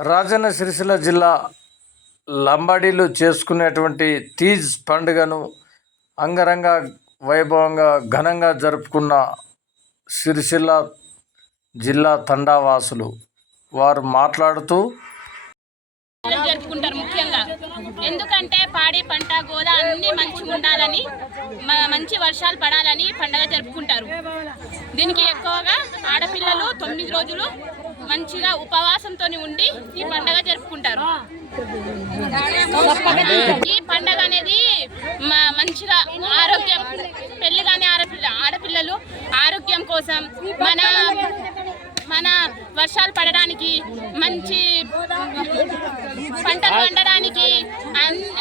రాజన్న సిరిసిల్ల జిల్లా లంబాడీలు చేసుకునేటువంటి తీజ్ పండుగను అంగరంగ వైభవంగా ఘనంగా జరుపుకున్న సిరిసిల్ల జిల్లా తండావాసులు వారు మాట్లాడుతూ జరుపుకుంటారు. ముఖ్యంగా ఎందుకంటే పాడి పంట గోదా అన్ని మంచిగా ఉండాలని, మంచి వర్షాలు పడాలని పండుగ జరుపుకుంటారు. దీనికి ఎక్కువగా ఆడపిల్లలు 9 రోజులు మంచిగా ఉపవాసంతో ఉండి ఈ పండుగ జరుపుకుంటారు. ఈ పండుగ అనేది మంచిగా ఆరోగ్యం, పెళ్లి కాని ఆడపిల్లలు ఆరోగ్యం కోసం, మన వర్షాలు పడడానికి, మంచి పంటలు పండడానికి,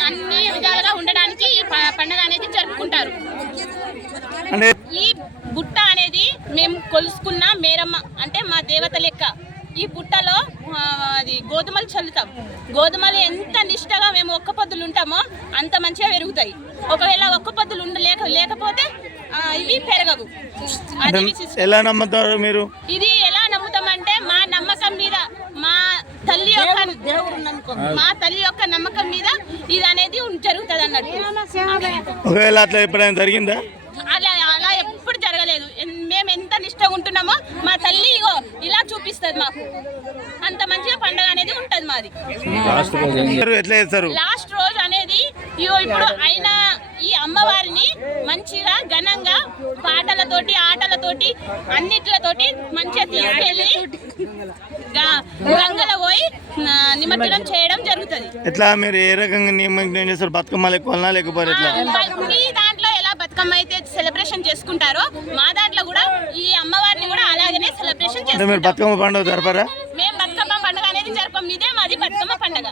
అన్ని విధాలుగా ఉండడానికి ఈ పండుగ అనేది జరుపుకుంటారు. ఈ బుట్ట అనేది మేము కొలుసుకున్న మేరమ్మ అంటే మా దేవత లెక్క. ఈ బుట్టలో అది గోధుమలు చల్లుతాం. గోధుమలు ఎంత నిష్టగా మేము ఒక్క పొద్దులు ఉంటామో అంత మంచిగా పెరుగుతాయి. ఒకవేళ ఒక్క పొద్దులు లేకపోతే ఇవి పెరగవు. ఎలా నమ్ముతారు మీరు? ఇది ఎలా నమ్ముతామంటే మా నమ్మకం మీద, మా తల్లి యొక్క నమ్మకం మీద ఇది అనేది జరుగుతుంది అన్నట్టు. ఒకవేళ అట్లా ఎప్పుడైనా జరిగిందా? అలా ఎప్పుడు జరగలేదు. మేము ఎంత నిష్టగా ఉంటున్నామో మా తల్లి ఇలా చూపిస్తుంది మాకు. అంత మంచిగా పండుగ అనేది ఉంటది మాది. ఎట్లా చేస్తారు? లాస్ట్ రోజు అనేది ఇప్పుడు అయిన ఈ అమ్మవారిని మంచిగా ఘనంగా పాటలతోటి, ఆటలతోటి, అన్నిట్లతోటి మంచిగా తీసుకెళ్ళి గంగలో పోయి నిమజ్జనం చేయడం జరుగుతుంది. ఎట్లా మీరు ఏ రకంగా నిమజ్జనం చేస్తారు? బతుకమ్మ లెక్కనా లేకపోతే మీ దాంట్లో ఎలా బతుకమ్మ అయితే సెలబ్రేషన్ చేసుకుంటారో మా దాంట్లో కూడా ఈ అమ్మవారిని కూడా అలాగనే సెలబ్రేషన్ చేసుకుంటారు. మీరు బతుకమ్మ పండుగ జరపరా? మేము బతుకమ్మ పండుగ అనేది జరపం. ఇదే మాది బతుకమ్మ పండుగ.